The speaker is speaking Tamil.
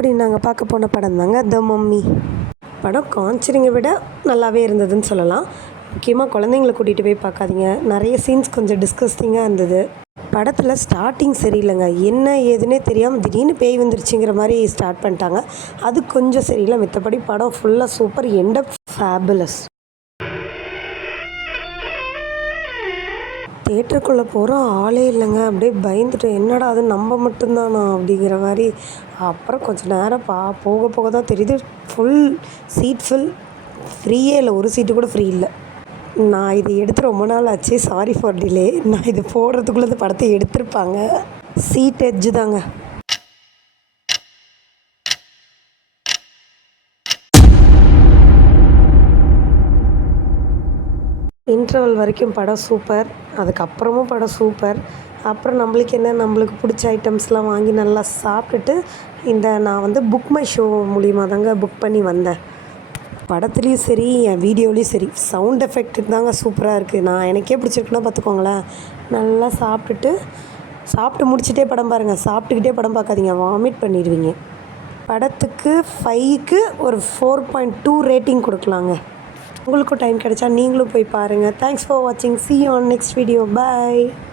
அப்படி நாங்கள் பார்க்க போன படம் தாங்க த மம்மி. படம் காஞ்சரிங்கை விட நல்லாவே இருந்ததுன்னு சொல்லலாம். முக்கியமாக குழந்தைங்கள கூட்டிகிட்டு போய் பார்க்காதீங்க. நிறைய சீன்ஸ் கொஞ்சம் டிஸ்கஸ்டிங்காக இருந்தது. படத்தில் ஸ்டார்டிங் சரியில்லைங்க. என்ன ஏதுன்னே தெரியாமல் திடீர்னு பேய் வந்துருச்சுங்கிற மாதிரி ஸ்டார்ட் பண்ணிட்டாங்க. அது கொஞ்சம் சரியில்லை. மித்தபடி படம் ஃபுல்லாக சூப்பர். End up fabulous. தேட்டருக்குள்ளே போகிறோம், ஆளே இல்லைங்க. அப்படியே பயந்துட்டோம், என்னடா அது நம்ம மட்டும்தானா அப்படிங்கிற மாதிரி. அப்புறம் கொஞ்சம் நேரம் போக போக தான் தெரியுது ஃபுல் சீட் ஃப்ரீயே இல்லை. ஒரு சீட்டு கூட ஃப்ரீ இல்லை. நான் இது எடுத்து ரொம்ப நாள் ஆச்சு, சாரி ஃபார் டிலே. நான் இது போடுறதுக்குள்ளே இந்த படத்தை எடுத்திருப்பாங்க. சீட் எட்ஜு தாங்க. இன்டர்வல் வரைக்கும் படம் சூப்பர். அதுக்கப்புறமும் படம் சூப்பர். அப்புறம் நம்மளுக்கு பிடிச்ச ஐட்டம்ஸ்லாம் வாங்கி நல்லா சாப்பிட்டுட்டு நான் புக் மை ஷோ மூலிமா தாங்க புக் பண்ணி வந்தேன். படத்துலேயும் சரி, என் வீடியோலேயும் சரி, சவுண்ட் எஃபெக்ட் தாங்க சூப்பராக இருக்குது. எனக்கே பிடிச்சிருக்குன்னா பார்த்துக்கோங்களேன். நல்லா சாப்பிட்டு முடிச்சுட்டே படம் பாருங்கள். சாப்பிட்டுக்கிட்டே படம் பார்க்காதீங்க, வாமிட் பண்ணிடுவீங்க. படத்துக்கு 5க்கு ஒரு 4.2 ரேட்டிங் கொடுக்கலாங்க. உங்களுக்கும் டைம் கிடைச்சா நீங்களும் போய் பாருங்கள். தேங்க்ஸ் ஃபார் வாட்சிங். see you on next video. Bye.